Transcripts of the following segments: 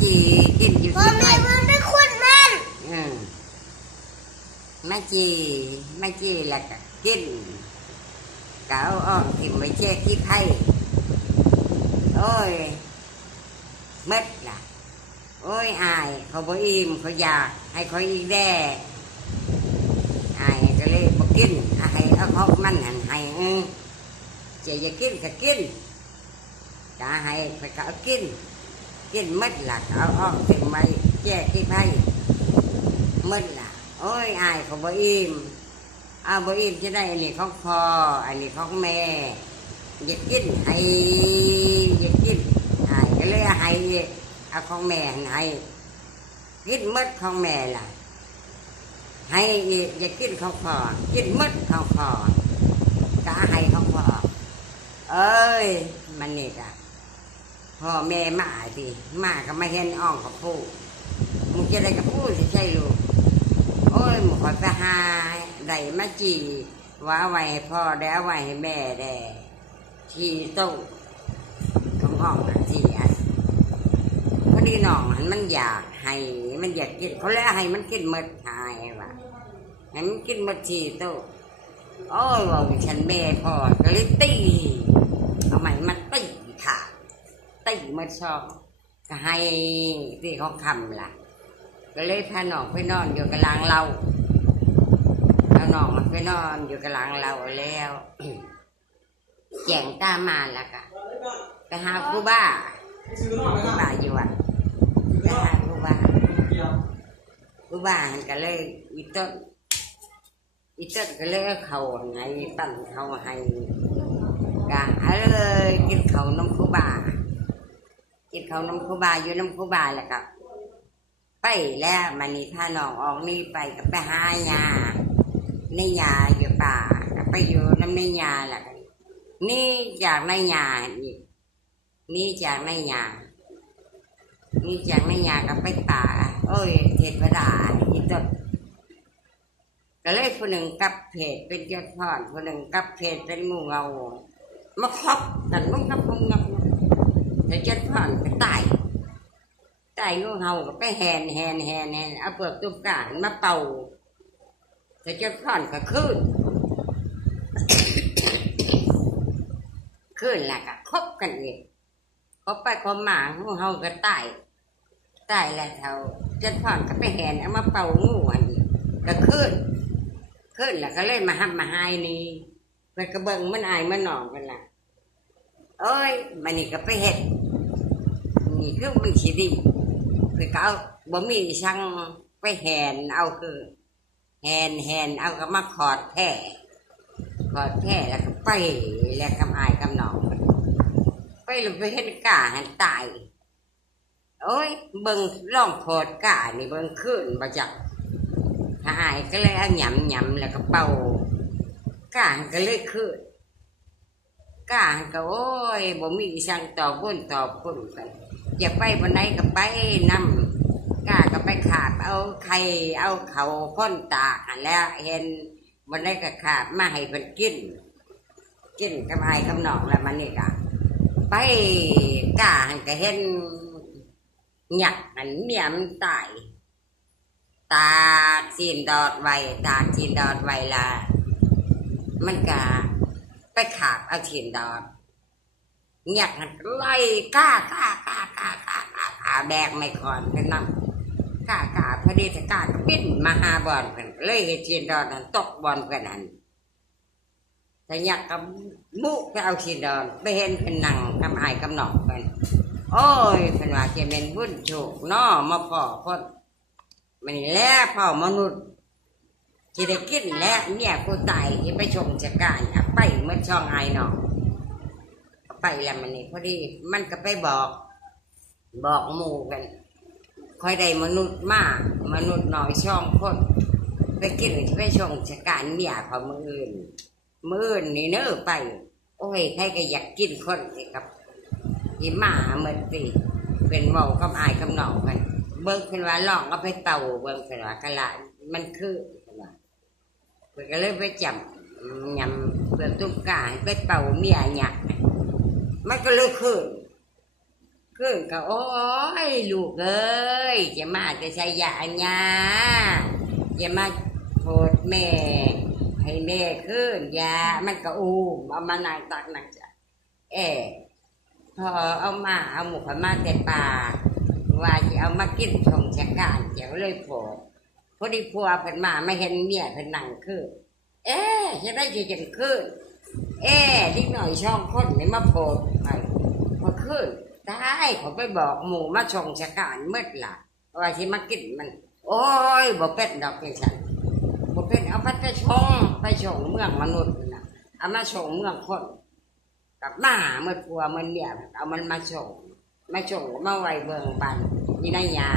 จีกินอยู่ พ่อ ที่ไหน แม่มันไม่คุ้นมัน มาจีแล้วก็กินกเอาอ้อมถิ่มไว้แช่ขี้ไผ่โอ้ยเม็ดล่ะโอ้ยอายเขาบ่อิ่มเขาอยากให้เขาอีกแด่อายก็เลยบ่กินให้เอาเขามันหันให้เจ๊จะกินก็กินจะให้ไปก็เอากินเม็ดล่ะเอาอ้อมถิ่มไว้แช่ขี้ไผ่เม็ดล่ะโอ้ยอายเขาบ่อิ่มเอาบ่อิ่มจะได้อันนี้ของพ่ออันนี้ของแม่อยากกินให้อยากกินให้ก็เลยให้เอาของแม่ให้กินมดของแม่ล่ะให้อยากกินของพ่อกินมดของพ่อก็ให้ของพ่อเอ้ยมันนี่กะพ่อแม่มาสิมาก็ไม่เห็นอ่องกับผู้มึงจะได้กับผู้สิใช่ลูกโอ้ยมึงขอไปหาได้มาจีว่าไว้ให้พ่อได้ไว้ให้แม่ได้ที่ตู้ของห้องที่อันพอดีน้องมันอยากให้มันอยากกินเขาแล้วให้มันกินหมดหายว่ะให้มันกินหมดที่ตู้โอ้ยว่าฉันแม่พ่อก็เลยตีเอาใหม่มันตีขาตีหมดชอบก็ให้ตีเขาคำล่ะก็เลยพาน้องไปนอนอยู่กับลางเราเอาน้องมันไปนอนอยู่กับลางเราแล้วแจงตามาแล้วก็ไปหาครูบ้าอยู่อ่ะไปหาครูบ้าหันก็เลยอีต้นก็เลยเขาไงปั่นเขาให้กะเลยกินเขาน้ำครูบ้ากินเขาน้ำครูบ้าอยู่น้ำครูบ้าแหละครับไปแล้วมันนี่ถ้าน้องออกนี่ไปก็ไปหายาในยาอยู่ป่าก็ไปอยู่น้ำในยาแหละนี่จากในยาอีกนี่จากในยาก็ไปป่าโอ้ยเทศดาอีต้นก็เลยคนหนึ่งกับเพจเป็นยอดพรคนหนึ่งกับเพจเป็นงูเงามาครบกันงงับแต่ยอดพรก็ตายงูเห่าก็ไปแหนเอาเปลือกตุ้มกามาเป่าแต่ยอดพรก็ขึ้นแหละก็คบกันเองคบไปคบมางูเห่าก็ตายแล้วเท่าจนพ่อนก็ไปแหนเอามาเป่างูอันนี้ก็ขึ้นแล้วก็เล่นมาห้ำมาหายนี่ไปกระเบิงมันอายมันหนองกันล่ะเอ้ยมันนี่ก็ไปเห็ดนี่คือมันขี้ดีไปก็เอาบ่มีช่างไปแหนเอาคือแหนเอาก็มาขอดแท้แล้วก็ไปแล้วกำอายกำหนองไปลงไปเห็นกาหันตายโอ้ยเบิ่งล่องโคดกานี่เบิ่งขึ้นมาจากถ้าอายก็เลยเอาหยำแล้วก็เป่ากาก็เลยขึ้นกาก็โอ้ยบ่มีช่างต่อบุญกันอยากไปวันไหนก็ไปนำกาก็ไปขาบเอาไข่เอาเขาพ่นตาแล้วเห็นวันไหนก็ขาบมาให้เพิ่นกินกำอายกำหนองแล้วมันนี่กะไปกาก็เห็นหยักหันเมียมันตายตาจีนดอดไว้ละมันก็ไปขาบเอาจีนดอดหยักหันไล่ก้าแบกไม่คอนกันนั่งก้าพอดีถ้ากาก็ปิ้นมาหาบอลกันเลยเห็นจีนดอดนั้นตกบอลกันนั้นแต่หยักกับมุกไปเอาจีนดอดไปเห็นเป็นหนังกำอายกำหนอกกันโอ้ยเป็นว่าจะเป็นบุญโชคน้อมาพ่อคนมันแล้วพ่อมนุษย์ที่ได้กินแล้วเนี่ยผู้ตายที่ไปชมจักรานไปเมื่อช่องไอ้น้องไปแล้วมันนี่พอดีมันก็ไปบอกหมู่กันคอยได้มนุษย์มากมนุษย์น้อยช่องคนไปกินไปชมจักรานเนี่ยพอมืออื่นนี่เน้อไปโอ้ยใครก็อยากกินคนสิครับที่มาเหมือนสิเป็นเบาคำอายคำหนองกันเบิ้งเป็นว่าลองก็ไปเต่าเบิ้งเป็นว่ากระละมันคือก็เลยไปจับยำเปลือกตุ้มกาไปเป่าเมียหยักมันก็เลย ขึ้นก็โอ้ยลูกเอ้ยจะมาจะใช้ยาอัญญาจะมาโทษแม่ให้แม่ขึ้นยามันก็เอามานางตักนางจ้ะพอเอามาเอาหมูขมาแต่ป่าว่าจะเอามากินชงชะการเจ้าเลยโผล่พอดีพัวเพิ่นมาไม่เห็นเมียเพิ่นนั่งขึ้นจะได้จะจังขึ้นนิดหน่อยช่องคนนี่มาโผล่ไปพอขึ้นได้เขาไปบอกหมูมาชงชะการมืดล่ะว่าที่มากินมันโอ้ยบ่เป็นดอกเป็นฉันบ่เป็นเอาไปชงเมืองมนุษย์นะเอามาชงเมืองคนกับหมาเมื่อพัวมันเนี่ยเอามันมาชงมาไว้เบิ่งปันนี่นายยา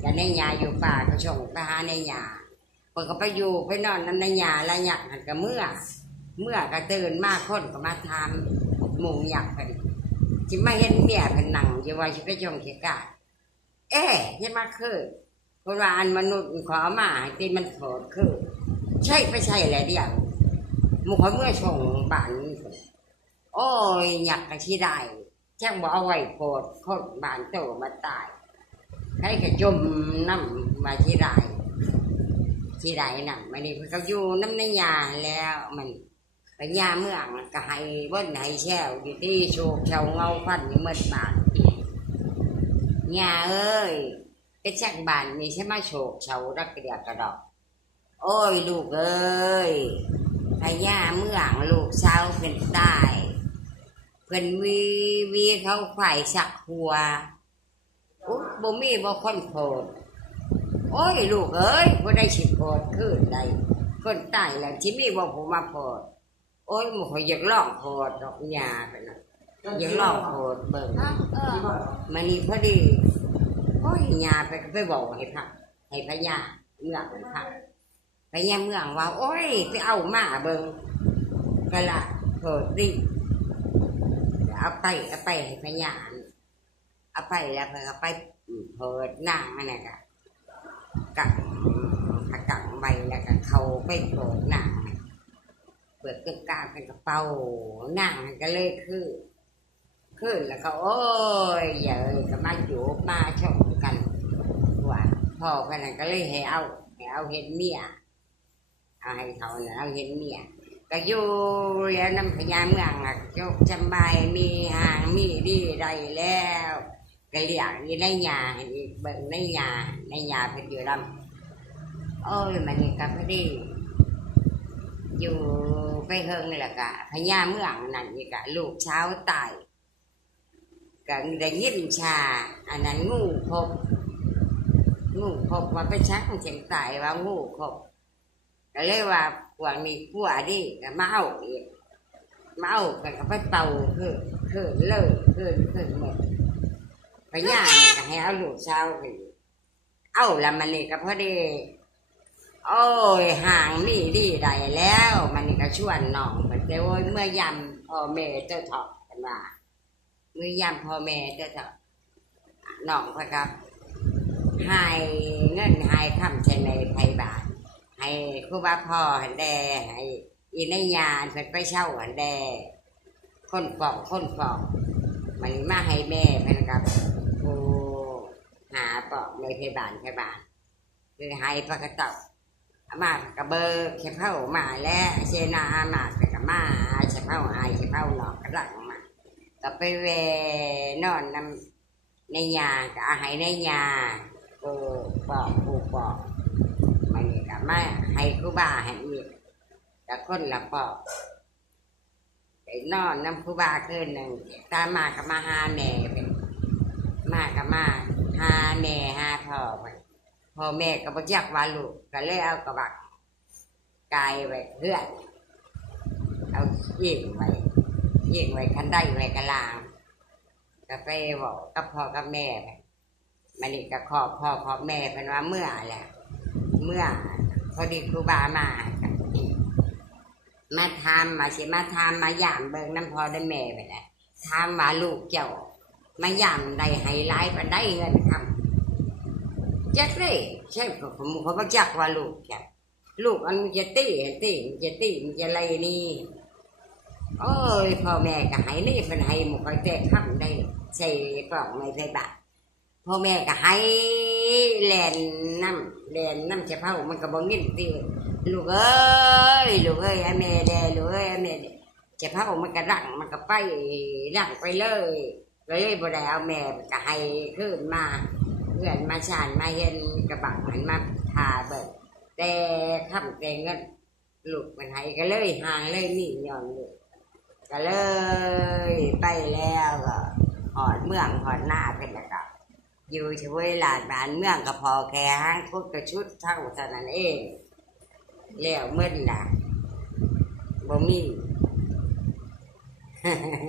แต่นายยาอยู่ป่าก็ชงไปหานายยาเปิดก็ไปอยู่ไปนอนน้ำนายยาละหยักหันกับเมื่อก็ตื่นมาคนก็มาทำหมูหยักเป็นจิมาเห็นเมียเป็นหนังจะว่าจะไปชงเขียกายังมาคือคนว่าอันมนุษย์ขอมาตีมันโผล่คือใช่ไม่ใช่อะไรเดียวหมูเขาเมื่อชงบ้านนี้โอ้ยหยักกันที่ได้แจ้งบอกเอาไว้โผล่คนบ้านโตมาตายให้กระจมน้ำมาที่ได้น่ะมันนี่เขาอยู่น้ำในยาแล้วมันไปยาเมื่องก็ให้บ้นให้แช่วอยู่ที่โชกเชาเงาฟันอยู่เมื่อบาทยาเอ้ยเป็นช่างบ้านนี่ใช่ไหมโชกเชารักกระเดียกระดอกโอ้ยลูกเอ้ยพญาเมื่องลูกเช้าเป็นตายเพิ่นวีเขาฝ่ายสักหัวบ่มีบ่คนโผดโอ้ยลูกเอ้ยบ่ได้สิโผดขึ้นได้คนตายแล้วที่มีบ่ผู้มาโผดโอ้ยบ่ค่อยอยากลองโผดดอกหญ้าไปน่ะอยากลองโผดเบิ่งมันนี่พอดีโอ้ยหญ้าไปบอกให้พักให้พญาเมืองพักพญาเมืองว่าโอ้ยไปเอามาเบิ่งก็ละโผดดิเอาไปให้พญาเอาไปแล้วเพิ่นก็ไปเปิดนางนั่นแหละกังใบแล้วก็เขาไปเปิดนางเปิดกึ่งกลางเป็นกระเป๋านางก็เลยขึ้นแล้วก็โอ้ยอย่าก็มาอยู่มาชมกันว่าพ่อเพิ่นก็เลยให้เอาเห็นเมียเอาให้เขาเนี่ยเอาเห็นเมียก็อยู่แล้วน้ำพญาเมืองจกจำใบมีห่างมีดีใดแล้วก็เรียกนี่ในยาเบิ่งในยาเป็นอยู่ลำโอ้ยมันนี่ก็พอดีอยู่ไปเฮงนี่แหละกะพญาเมืองนั่นนี่กะลูกเช้าตายก็ได้ยินชาอันนั้นงูพบว่าเป็นชักเสียงตายว่างูพบก็เลยว่าพวกนี้พวกดิก็มาเอากันก็ไปเป่าขึ้นเลยขึ้นหมดพญาเนี่ยก็ให้เอาลูกเช้าไปเอาละมันนี่ก็พอดีโอ้ยห่างนี่ดีใดแล้วมันนี่ก็ชวนน้องไปแต่ว่าเมื่อยำพ่อแม่เจ้าถอดกันว่าเมื่อยำพ่อแม่เจ้าถอดน้องไปครับให้เงินให้คำใช้ในไทยบาทให้ครูบาพ่อหันแดให้อีนายาเพิ่นไปเช่าหันแดคนฟอกมันมาให้แม่เพิ่นกับผู้หาปอกในไทยบาทคือให้พระกระเต่ามากระเบอร์เขเผามาและเชนามากับมาเขเผาเขเผาหลอกกระดังมาก็ไปเวนอนนำในยาก็ให้ในยาผู้ปอกมันนี่ก็มาให้ครูบาให้มีแต่คนละปอกไปนอนน้ำครูบาคืนหนึ่งตามมากับมาหาแม่เป็นมากับมาหาแม่หาพ่อแม่ก็บ่จักว่าลูกก็เลยเอากระบักกายไว้เพื่อนเอายิงไว้คันได้ไว้กระลางก็ไปบอกกับพ่อกับแม่มันนี่ก็ขอพ่อขอแม่เป็นว่าเมื่อพอดีครูบามาทำมาย่ามเบิ่งน้ำพอได้แม่ไปแล้วทำว่าลูกเจ้ามาย่ามได้ให้ไล่ไปได้เงินคำจักเลยใช่ผมเขาบอกจักว่าลูกอันมันจะตีมันจะอะไรนี่ โอ้ยพ่อแม่ก็ให้นี่เพิ่นให้หมกคอยแต่คำได้ใส่กล่องไม่ใส่บาทพ่อแม่ก็ให้แลนน้ำเฉพาะมันก็บ่ยินติลูกเอ้ยไอ้แม่แดลูกเอ้ยไอ้แม่เฉพาะมันก็รังมันก็ไปรังไปเลยเลยบ่ได้เอาแม่ก็ให้ขึ้นมาเพื่อนมาชานมาเห็นกระบังหันมาทาเบิดแต่คำแต่เงินลูกมันให้ก็เลยห่างเลยนี่ย้อนลูก ก็เลยไปแล้วก็หอดเมืองหอดหน้าเป็นแล้วก็อยู่ช่วยหลานบ้านเมืองก็พอแค่ห้างคุดกระชุดเท่านั้นเองแล้วเมื่อล่ะบ่มี